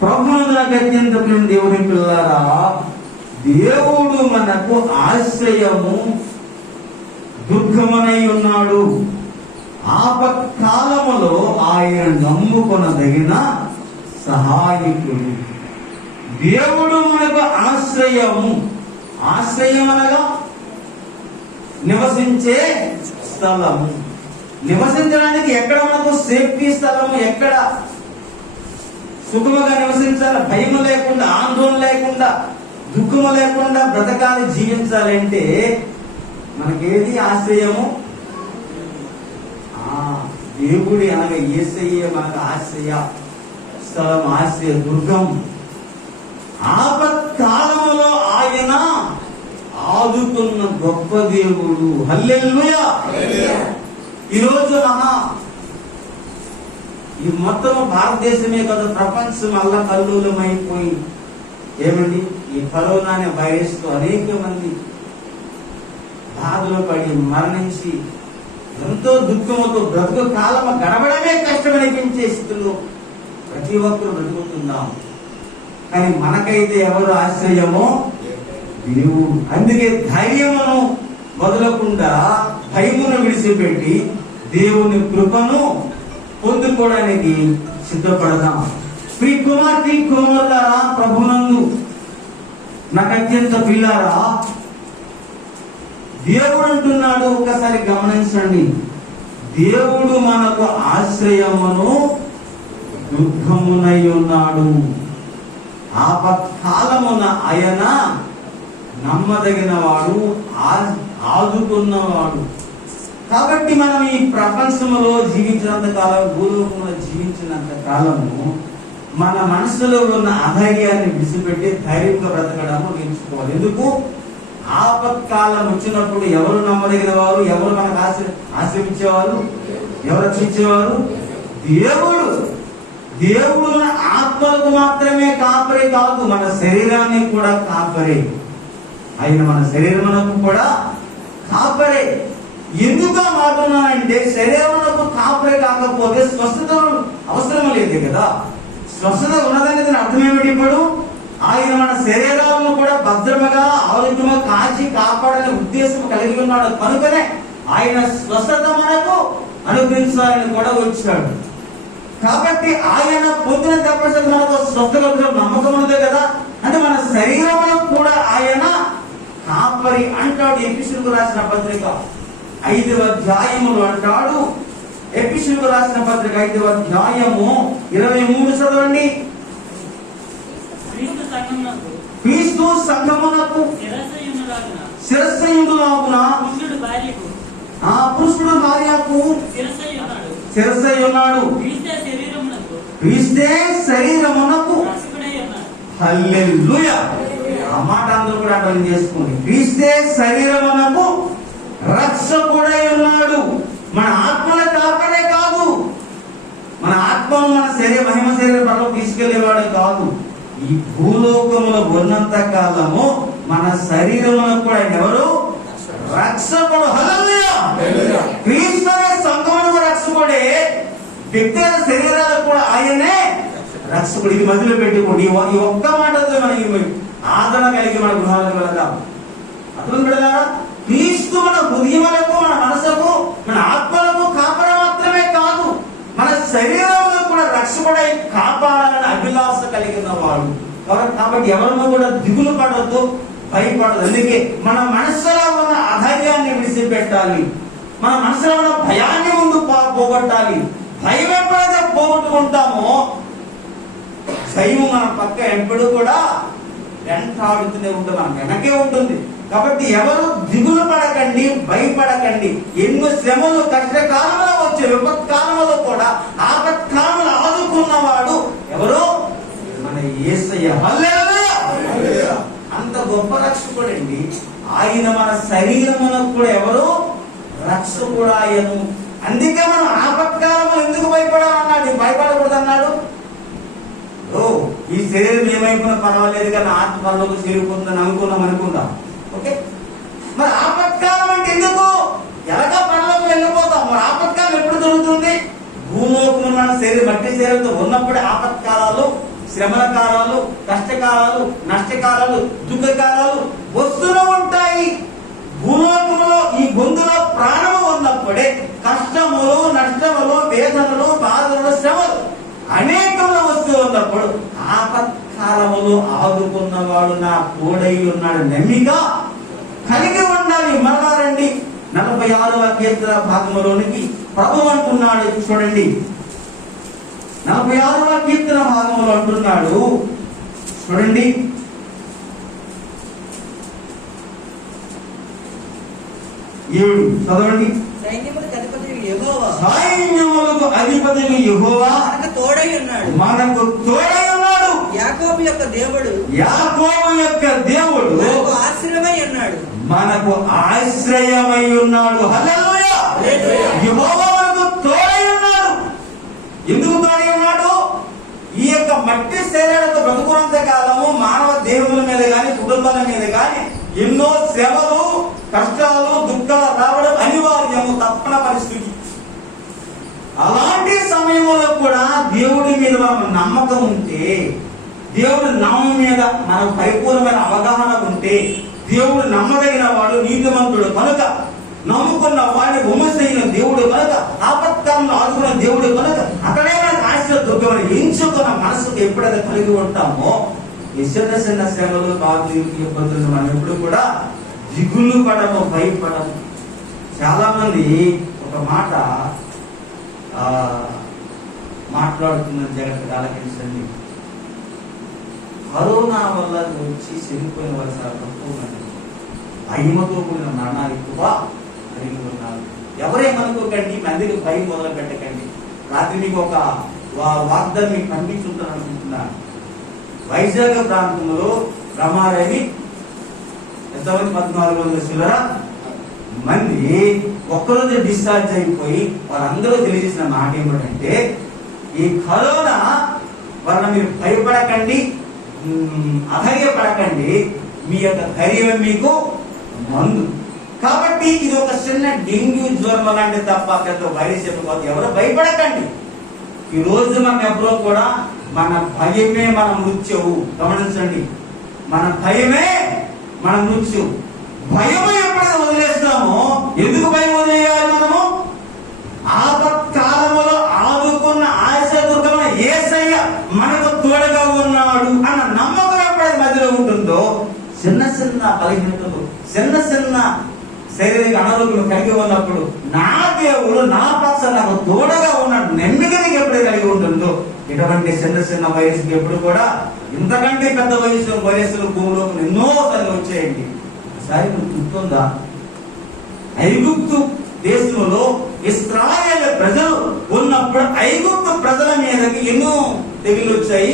ప్రభువునకు అత్యంత ప్రియ దేవుని పిల్లారా, దేవుడు మనకు ఆశ్రయము దుర్గమనై ఉన్నాడు. ఆపత్కాలములో ఆయన నమ్ముకొనదగిన సహాయకుడు. దేవుడు మనకు ఆశ్రయము. ఆశ్రయం అనగా నివసించే స్థలము. నివసించడానికి ఎక్కడ మనకు సేఫ్టీ స్థలము, ఎక్కడ సుఖముగా నివసించాలి, భయము లేకుండా, ఆందోళన లేకుండా, దుఃఖము లేకుండా బ్రతకాలి, జీవించాలంటే మనకేది ఆశ్రయము? దేవుడి అనగా యేసయ్యే మనకు ఆశ్రయ స్థలం, ఆశ్రయ దుర్గం. ఆపత్కాలములో ఆయన ఆదుకున్న గొప్ప దేవుడు. హల్లెలూయా. ఈరోజు ఈ మొత్తం భారతదేశమే కదా, ప్రపంచం అల్లా కల్లోలమైపోయి ఏమండి ఈ కరోనా అనే వైరస్ తో అనేక మంది బాధలో పడి మరణించి ఎంతో దుఃఖంతో బ్రతుకు కాలం గడవడమే కష్టమనిపించే స్థితిలో ప్రతి ఒక్కరు బ్రతుకుతున్నాం. కానీ మనకైతే ఎవరు ఆశ్రయమో? దేవుడు. అందుకే ధైర్యమును వదలకుండా భయమును విడిచిపెట్టి దేవుని కృపను పొందుకోవడానికి సిద్ధపడదాం. ప్రియ కుమార్తె కుమారులారా, ప్రభునందు నాకు అత్యంత పిల్లారా, దేవుడు అంటున్నాడు, ఒకసారి గమనించండి. దేవుడు మనకు ఆశ్రయమును దుర్గమునై ఉన్నాడు. ఆపత్కాలమున ఆయన నమ్మదగిన వాడు, ఆదుకున్నవాడు. కాబట్టి మనం ఈ ప్రపంచంలో జీవించినంత కాలం, భూలోకంలో జీవించినంత కాలము మన మనసులో ఉన్న అధైర్యాన్ని విడిచిపెట్టి ధైర్యంగా బ్రతకడము నేర్చుకోవాలి. ఎందుకు? ఆపత్కాలం వచ్చినప్పుడు ఎవరు నమ్మదగిన వారు, ఎవరు మనకు ఆశ్రయించేవారు, ఎవరు రక్షించేవారు? దేవుడు. దేవుడు మన ఆత్మలకు మాత్రమే కాపరే కాదు, మన శరీరాన్ని కూడా కాపరే. ఆయన మన శరీరమునకు కూడా కాపరే. ఎందుకు మాట్లాడున్నానంటే, శరీరమునకు కాపరే కాకపోతే స్వస్థత అవసరం లేదు కదా. స్వస్థత ఉన్నదనేది అర్థం ఏమిటి? ఇప్పుడు ఆయన మన శరీరాలను కూడా భద్రముగా, ఆరోగ్యంగా కాచి కాపాడనే ఉద్దేశం కలిగి ఉన్నాడు. కనుకనే ఆయన స్వస్థత మనకు అనుగ్రహించాలని కూడా వచ్చాడు. కాబట్టి ఆయన పొందిన దెబ్బలు మనకు స్వస్థత నమ్మకం ఉన్నదే కదా. అంటే మన శరీరమును కూడా ఆయన కాపరి అంటాడు. ఎఫెసీయులకు రాసిన పత్రిక 5వ అధ్యాయములు అంటాడు. ఎఫెసీయులకు రాసిన పత్రిక 5వ అధ్యాయము 23 చదవండి. క్రీస్తు సంఘమునకు శిరస్సయుండులాగున పురుషుడు భార్యకు శిరస్సై ఉన్నాడు. క్రీస్తే శరీరమునకు. హల్లెలూయా. ఆ మాట అందరూ కూడా అర్థం చేసుకోండి. క్రీస్తే శరీరమునకు రక్షకుడై ఉన్నాడు. మన ఆత్మల కాపడే కాదు, మన ఆత్మను మన మహిమ శరీరం పట్ల తీసుకెళ్లేవాడే కాదు. ఈ భూలోకములో ఉన్నంత కాలము మన శరీరమునకు కూడా ఎవరు? రక్షకుడు. హల్లెలూయా. క్రీస్తు అనే సంఘమునకు రక్షకుడే, వ్యక్తిగత శరీరాలకు కూడా ఆయనే రక్షకుడు. ఇది మధ్యలో పెట్టుకోండి. ఈ ఒక్క మాటతో మనకి ఆదరణ కలిగి మన గృహాలకు వెళదాం. అర్థం పెడదారా? క్రీస్తు మన హృదయములకు, మన మనసుకు, మన ఆత్మలకు కాపర మాత్రమే కాదు, మన శరీరంలో కూడా రక్షకుడై కాపాడాలని అభిలాష కలిగిన వాడు. కాబట్టి ఎవరినో కూడా దిగులు పడద్దు, భయపడదు. అందుకే మన మనసులో ఉన్న అధైర్యాన్ని విడిచిపెట్టాలి. మన మనసులో ఉన్న భయాన్ని ముందు పోగొట్టాలి. భయం ఎప్పుడైతే పోగొట్టుకుంటామో భయం మన పక్క ఎప్పుడు కూడా వెంటాడుతూనే ఉంటుంది, మన వెనకే ఉంటుంది. కాబట్టి ఎవరు దిగులు పడకండి, భయపడకండి. ఎన్నో శ్రమలు, కష్టకాలంలో వచ్చే విపత్కాలంలో కూడా ఆపత్కాలంలో ఆదుకున్నవాడు ఎవరు? మన యేసయ్య. హల్లెలూయా. అంత గొప్ప రక్షకుడండి ఆయన. మన శరీరమునకు కూడా ఎవరు? రక్షకుడు ఆయను. అందుకే మనం ఆపత్కాలంలో ఎందుకు భయపడాలన్నాడు? భయపడకూడదు అన్నాడు. ఈ శరీరం ఏమైపోయినా పర్వాలేదు కానీ ఆత్మ పనులకు చేరుకుందని అనుకుందాం. ఓకే, మరి ఆపత్కాలం అంటే ఎందుకు? ఎలాగా పనులకు వెళ్ళిపోతాం. మరి ఆపత్కాలం ఎప్పుడు జరుగుతుంది? భూలోకము మన శరీరం మట్టి శరీరంతో ఉన్నప్పుడే ఆపత్కాలాలు శ్రమల కాలాలు, కష్టకాలాలు, నష్టకాలాలు, దుఃఖకాలాలు వస్తూనే ఉంటాయి. భూలోకంలో ఈ గొంతులో ప్రాణము ఉన్నప్పుడే కష్టములు, నష్టములు, వేదనలు, బాధలు, శ్రమలు అనేకంలో వస్తూ ఉన్నప్పుడు ఆపత్కాలములో ఆదుకున్నవాడు నా తోడై ఉన్నాడు నమ్మిక కలిగి ఉండాలి. మరలా రండి 46వ కీర్తన భాగంలోనికి ప్రభు అంటున్నాడు. చూడండి 46వ కీర్తన భాగంలో అంటున్నాడు. చూడండి, చదవండి. సైన్యములకు అధిపతి యెహోవా, సైన్యములకు అధిపతి యెహోవా మనకు తోడై ఉన్నాడు. మనకు తోడై ఉన్నాడు. యాకోబు యొక్క దేవుడు, యాకోబు యొక్క దేవుడు మనకు ఆశ్రయమై ఉన్నాడు. మనకు ఆశ్రయమై ఉన్నాడు. హల్లెలూయా. యెహోవా మనకు తోడై ఉన్నాడు. ఎందుకు తోడై ఉన్నాడు? ఈ యొక్క మట్టి శరీరాలతో బ్రతుకున్నంత కాలము మానవ దేవుల మీద గాని, కుటుంబాల మీద గాని ఎన్నో శ్రమలు, కష్టాలు, దుఃఖాలు రావడం అనివార్యము, తప్పన పరిస్థితి. అలాంటి సమయంలో కూడా దేవుడి మీద మనం నమ్మకం ఉంటే, దేవుడి నామం మీద మనకు పరిపూర్ణమైన అవగాహన ఉంటే, దేవుడు నమ్మదగిన వాడు, నీతిమంతుడు కనుక, నమ్ముకున్న వాడిని విమర్శించిన దేవుడు కనుక, ఆపత్కాలంలో ఆదుకున్న దేవుడు కనుక, అక్కడే మనకు ఆశ్రయ దుఃఖమని ఎంచుకున్న మనసుకు ఎప్పుడైతే కలిగి ఉంటామో, ఈ చిన్న చిన్న శ్రమలు, బాధలు, ఇబ్బందులు మనం ఎప్పుడు కూడా దిగులు పడము, భయపడము. చాలా మంది ఒక మాట మాట్లాడుతున్న జాగ్రత్తగా ఆలకించండి. కరోనా వల్ల వచ్చి చనిపోయిన వారు చాలా తక్కువ మంది, భయమతో కూడిన మరణాలు ఎక్కువ కలిగి ఉన్నారు. ఎవరేమనుకోకండి, మందికి భయం మొదలు పెట్టకండి. రాత్రి మీకు ఒక వాగ్దాన్ని మీకు పంపించుంటాను అనుకుంటున్నాను. వైజాగ్ ప్రాంతంలో రమారవి ఎంతమంది 1400 చిల్లర మంది ఒక్కరోజు డిశ్చార్జ్ అయిపోయి వారందరూ తెలియజేసిన మాట ఏమిటంటే, ఈ కరోనా వలన మీరు భయపడకండి, అధైర్యపడకండి, మీ యొక్క ధైర్యం మీకు మందు. కాబట్టి ఇది ఒక చిన్న డెంగ్యూ జ్వరం లాంటి తప్ప పెద్ద వైరస్ చెప్పకపోతే ఎవరు భయపడకండి. ఈ రోజు మనం ఎవరో కూడా మన భయమే మన మృత్యువు. గమనించండి, మన భయమే మన మృత్యు. భయము ఎప్పుడైతే వదిలేస్తామో, ఎందుకు భయం వదిలేయాలి? మనము ఆపత్కాలములో ఆదుకున్న ఆశ్రయదుర్గమైన యేసయ్య మనకు తోడుగా ఉన్నాడు అన్న నమ్మకం ఎప్పుడైతే మధ్యలో ఉంటుందో, చిన్న చిన్న బలహీనతలు, చిన్న చిన్న శారీరక అనారోగ్యం కలిగి ఉన్నప్పుడు నా దేవుడు నా పక్ష నాకు తోడుగా ఉన్నాడు నెమ్మదిగా ఎప్పుడైతే కలిగి ఉంటుందో, ఇటువంటి చిన్న చిన్న వయసుకి ఎప్పుడు కూడా ఇంతకంటే పెద్ద వయసులు భూమిలో ఎన్నో సార్లు వచ్చాయండి. ఒకసారి గుర్తుందా, ఐగుప్తు దేశంలో ఇశ్రాయేల్ ప్రజలు ఉన్నప్పుడు ఐగుప్తు ప్రజల మీదకి ఎన్నో తెగుళ్ళు వచ్చాయి.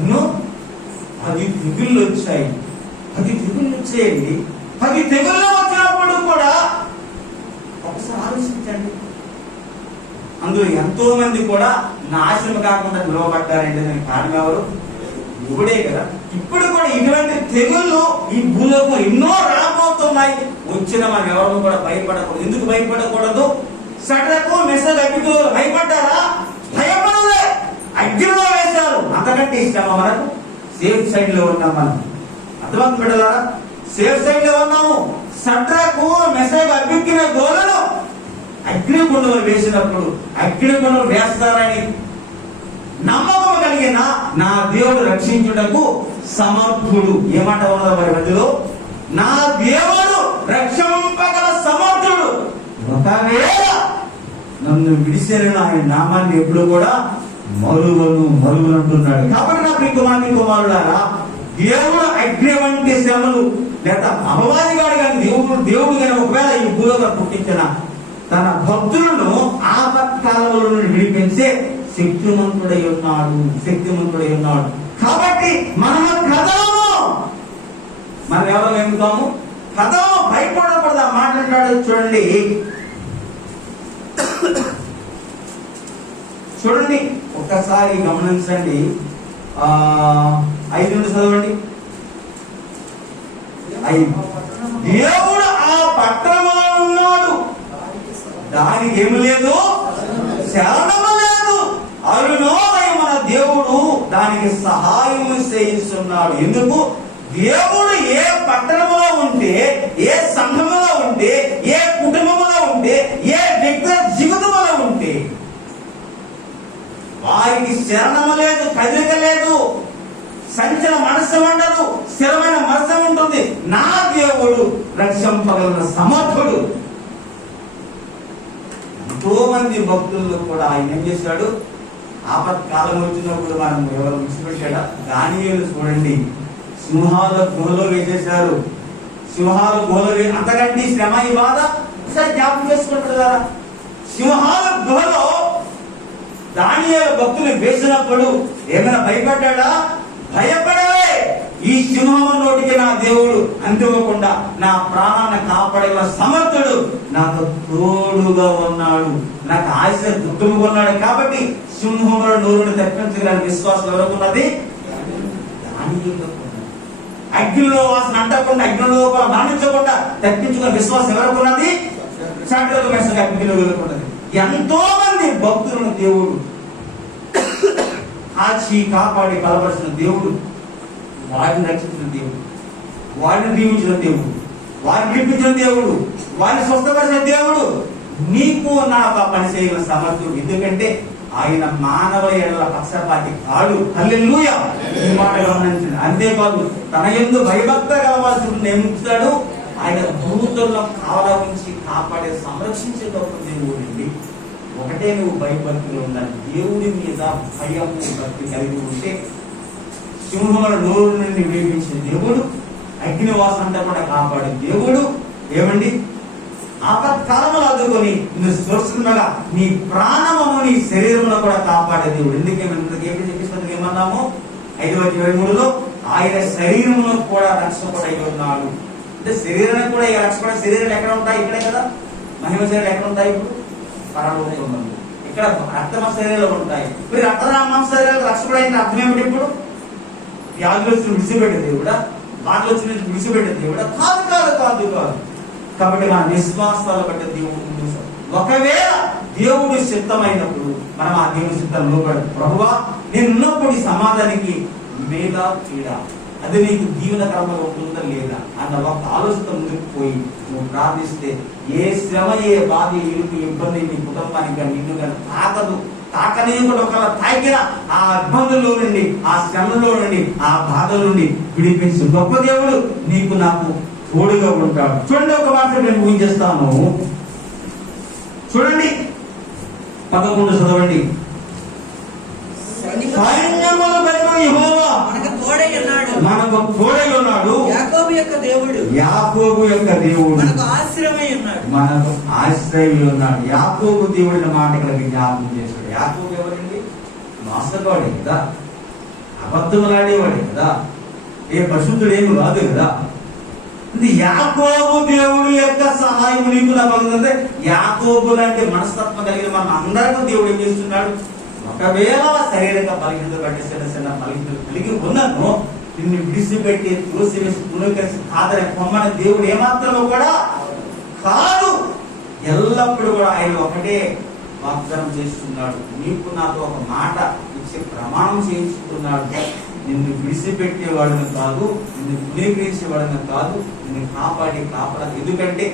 ఎన్నో 10 తెగుళ్ళు వచ్చాయి. 10 తెగుళ్ళు వచ్చాయండి. 10 తెగుళ్ళు వచ్చినప్పుడు కూడా ఒకసారి ఆలోచించండి, అందులో ఎంతో మంది కూడా నాశనం కాకుండా నిలవబడ్డారండి. దానికి కారణం ఎవరు? దేవుడే కదా. ఇప్పుడు కూడా ఇటువంటి తెగుళ్ళు ఈ భూలోకం ఎన్నో రాబోతున్నాయి. వచ్చిన మనం ఎవరు కూడా భయపడకూడదు. ఎందుకు భయపడకూడదు? సడకు మెసేజ్ అగ్నిలో భయపడ్డారా? భయపడలే, అగ్నిలో వేశారు. అంతకంటే ఇష్టమా మనకు? సేఫ్ సైడ్ లో ఉన్నాం మనం. అర్థవంతం బిడ్డలారా, సేఫ్ సైడ్ లో ఉన్నాము. సడ్రకు మెసేజ్ అగ్గిన గోలను అగ్నిగుండంలో వేసినప్పుడు అగ్నిగుండం వేస్తారని నమ్మకం కలిగిన నా దేవుడు రక్షించుటకు సమర్థుడు. ఏమాట ఉన్నదా మరి మధ్యలో? నా దేవుడు రక్షింపగల సమర్థుడు. ఒకవేళ నన్ను విడిసేరిన ఆయన నామాన్ని ఎప్పుడు కూడా మరువను అంటున్నాడు. కాబట్టి నా కుమారులారా, దేవుడు అగ్ని వంటి శ్రమలు లేదా అపవాదిగాడు కానీ దేవుడు కానీ ఒకవేళ ఈ భూలోగా పుట్టించిన తన భక్తులను ఆపత్కాలంలో నుండి విడిపించే శక్తిమంతుడై ఉన్నాడు. కాబట్టి మనము కథము, మనం ఎవరు ఎముతాము? కథము, భయపడకూడదు. ఆ మాట అంటాడు చూడండి ఒక్కసారి గమనించండి. 5 నుండి చదవండి. దేవుడు ఆ పట్టణంలో ఉన్నాడు, దానికి ఏమి లేదు, శరణము లేదు. అరుణోదయం మన దేవుడు దానికి సహాయం చేయిస్తున్నాడు. ఎందుకు? దేవుడు ఏ పట్టణంలో ఉంటే, ఏ సంఘంలో ఉంటే, ఏ కుటుంబంలో ఉంటే, ఏ వ్యక్తి జీవితంలో ఉంటే వారికి శరణము లేదు, కదలిక లేదు, సంచల మనస్సు ఉండదు, స్థిరమైన మనస్సు ఉంటుంది. నా దేవుడు రక్షింపగల సమర్థుడు. ఎంతో మంది భక్తుల్లో కూడా ఆయన ఏం చేశాడు? ఆపత్కాలం వచ్చినప్పుడు మనం ఎవరు విడిచిపెట్టాడా? దానియేలు చూడండి, సింహాల గుహలో వేసేశారు. సింహాల గుహలో అంతకంటే శ్రమ ఈ బాధ ఒకసారి జ్ఞాపకం చేసుకుంటారు కదా. సింహాల గుహలో దానియేలు భక్తులు వేసినప్పుడు ఏమైనా భయపడ్డా? భయపడలే. ఈ సింహం నోటికి నా దేవుడు అంతివ్వకుండా నా ప్రాణాన్ని కాపాడగల సమర్థుడు నాకు తోడుగా ఉన్నాడు, నాకు ఆశ దుఃఖముగా ఉన్నాడు. కాబట్టి సింహంలో నోరుని తప్పించగల విశ్వాసం ఎవరుకున్నది? అగ్నిలో వాసన అంటకుండా, అగ్నిలో మరణించకుండా తప్పించుకున్న విశ్వాసం ఎవరుకున్నది? చంద్రులకు మెసగా అగ్నిలో వెళ్ళకున్నది. ఎంతో మంది భక్తులను దేవుడు కాచి కాపాడి బలపరిచిన దేవుడు, వారిని రక్షించిన దేవుడు, వారిని దీవించిన దేవుడు, వారిని విడిపించిన దేవుడు, వారిని స్వస్థపరిచిన దేవుడు నీకు నాకు పని చేయగల సమర్థుడు. ఎందుకంటే ఆయన మానవ ఎడల పక్షపాతి కాడు. హల్లెలూయా. ఈ మాట గమనించండి. అంతేకాదు తన యందు భయభక్త కలవాల్సి నియమిస్తాడు. ఆయన దూతల్లో కావలా ఉంచి కాపాడే సంరక్షించే గొప్ప దేవుడు అండి. ఒకటే నువ్వు భయభక్తులు ఉండాలి. దేవుడి మీద భయం భక్తి కలిగి ఉంటే సింహముల నోరు నుండి వేపించిన దేవుడు, అగ్నివాసం అంతా కూడా కాపాడే దేవుడు. ఏమండి? ఆపత్కాలంలో అదుకొని నువ్వు సురక్షితంగా నీ ప్రాణమును నీ శరీరంలో కూడా కాపాడే దేవుడు. ఎందుకేమి చెప్పిస్తుంది? ఏమన్నాము 5:23లో ఆయన శరీరంలో కూడా రక్షకుడై ఉన్నాడు. అంటే శరీరానికి కూడా రక్షకుడ. శరీరాలు ఎక్కడ ఉంటాయి? ఇక్కడే కదా. మహిమ శరీరాలు ఎక్కడ ఉంటాయి? ఇప్పుడు పరలోకంలో. ఇక్కడ రక్తమ శరీరాలు ఉంటాయి. మీరు రక్తమాంస శరీరాలు రక్షకుడు అయిన అర్థం ఏమిటి? ఇప్పుడు వ్యాధులు వచ్చి విడిచిపెట్టే దేవుడా? బాధలు వచ్చి విడిచిపెట్టే దేవుడా? కాదు కాదు కాదు కాదు. కాబట్టి మన విశ్వాసాలు బట్టి దేవుడు, ఒకవేళ దేవుడు సిద్ధమైనప్పుడు మనం ఆ దేవుడి సిద్ధం లోపడి, ప్రభువా నేనున్నప్పుడు ఈ సమాధానికి మీద పీడ అది నీకు దీవెనకరంగా ఉంటుందా లేదా అన్న ఒక ఆలోచన ముందుకు పోయి నువ్వు ప్రార్థిస్తే ఏ శ్రమ, ఏ బాధ, ఇరుకు, ఇబ్బంది నీ కుటుంబానికి కానీ నిన్ను కానీ తాకదు. తాకనే కూడా ఒకవేళ తాకిన ఆ ఇబ్బందుల్లో నుండి, ఆ శ్రమలో నుండి, ఆ బాధల నుండి విడిపించు గొప్ప దేవుడు నీకు నాకు తోడుగా ఉంటాడు. చూడండి, ఒక మాట నేను ఊహించేస్తాను. చూడండి 11 చదవండి. సైన్యముల బలము యెహోవా మనకు తోడై ఉన్నాడు. మనకు తోడై ఉన్నాడు. యాకోబు యొక్క దేవుడు, యాకోబు యొక్క దేవుడు మనకు ఆశ్రయమై ఉన్నాడు. మనకు ఆశ్రయమై ఉన్నాడు. యాకోబు దేవుడి మాట ఇక్కడ జ్ఞాపకం చేశాడు. యాకోబు ఎవరండి? మోసగాడే కదా, అబద్ధములాడేవాడే కదా, ఏ పరిశుద్ధుడు ఏమి కాదు కదా. యాకోబు దేవుడు యొక్క సహాయం నీకు లభించిందంటే యాకోబు లాంటి మనస్తత్వం కలిగిన మనం అందరికీ దేవుడు ఏం చేస్తున్నాడు? ఒకవేళ శారీరక బలహీనత బట్టి చిన్న చిన్న బలహీనత కలిగి ఉన్నను నిన్ను విడిచిపెట్టి త్రోసివేసి పునరుకరిసి కాదని పొమ్మని దేవుడు ఏమాత్రమో కూడా కాదు. ఎల్లప్పుడూ కూడా ఆయన ఒకటే వాగ్దానం చేస్తున్నాడు. నీకు నాతో ఒక మాట ఇచ్చి ప్రమాణం చేయించుకున్నాడు. నిన్ను విడిచిపెట్టేవాడిని కాదు, నిన్ను పునీకరించేవాడిని కాదు, నిన్ను కాపాడి కాపాడాలి. ఎందుకంటే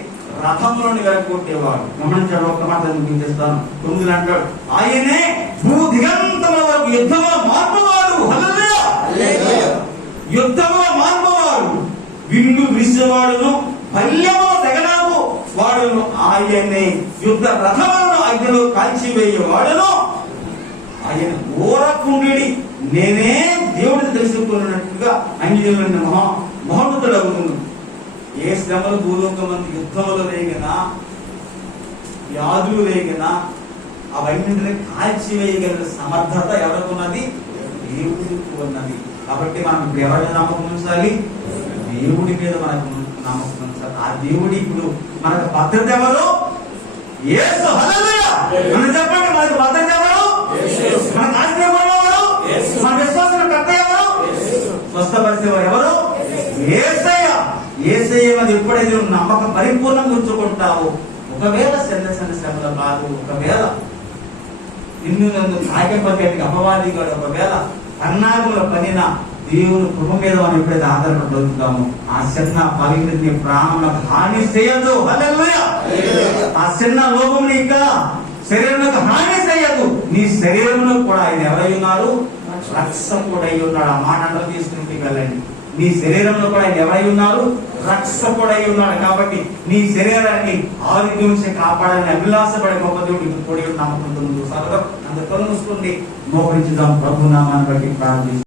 రథంలోని వెలగొట్టేవాడు. గమనించాడు. ఒక్క మాట చూపించేస్తాను. 9 అంటాడు, ఆయనే భూ దిగంతముల వరకు యుద్ధంలో మార్పువాడు. హల్లెలూయా. యుద్ధంలో మార్పువాడు, విల్లు విరిసేవాడును, పల్లెము తెగనాకు వాడును. ఆయనే యుద్ధ రథములను అగ్నిలో కాల్చివేయేవాడును. ఆయన ఘోరకుండి నేనే దేవుడిని తెలుసుకున్నట్టుగా అంగీకరణ మహోన్నతుడవును. ఏ శ్రమలు భూలోకమంది యుద్ధములు రేగినా, వ్యాధులు రేగినా అవన్నింటిని కాల్చివేయగలిగిన సమర్థత ఎవరికున్నది? దేవుడికి ఉన్నది. కాబట్టి మనం ఇప్పుడు ఎవరి నమ్మకం ఉంచాలి? దేవుడి మీద మనకు నమ్మకం ఉంచాలి. ఆ దేవుడి ఇప్పుడు మనకు భద్రత ఎవరు? యేసు. హల్లెలూయా. మనం చెప్పండి, మనకు భద్రత ఎవరు? మనకు ఆశ్రయం ఎవరు? మన విశ్వాసం కర్త ఎవరు? స్వస్థపరిచేవారు ఎవరు? యేసయ్య. యేసయ్య మీద ఎప్పుడైతే నువ్వు నమ్మకం పరిపూర్ణంగా ఉంచుకుంటావు, ఒకవేళ చిన్న చిన్న శ్రమల బాధ, ఒకవేళ నిన్ను నన్ను తాకెపట్టేటికి అపవాదిగా ఒకవేళ పన్నాగుల పనిన దేవుని కృప మీద మనం ఎప్పుడైతే ఆధారపడి బతుకుతామో ఆ చిన్న పవిత్రని ప్రాణములకు హాని చేయదు. హల్లెలూయా. ఆ చిన్న లోపం ఇక శరీరంలో హాని చేయదు. నీ శరీరంలో కూడా ఆయన ఎవరై ఉన్నారు? రక్షకుడై ఉన్నాడు. ఆ మాట అంతా తీసుకుని వెళ్ళండి. నీ శరీరంలో కూడా ఆయన ఎవరై ఉన్నారు? రక్షకుడై ఉన్నాడు. కాబట్టి నీ శరీరాన్ని ఆరోగ్యం నుంచి కాపాడాలని అభిలాషపడే గొప్ప దేవుడికి పొడి నమ్మకంతో ముందుకు సాగడం. అంత తొలగిస్తుంది. మోకరించుదాం. ప్రభు నామాన్ని బట్టి ప్రార్థిస్తాం.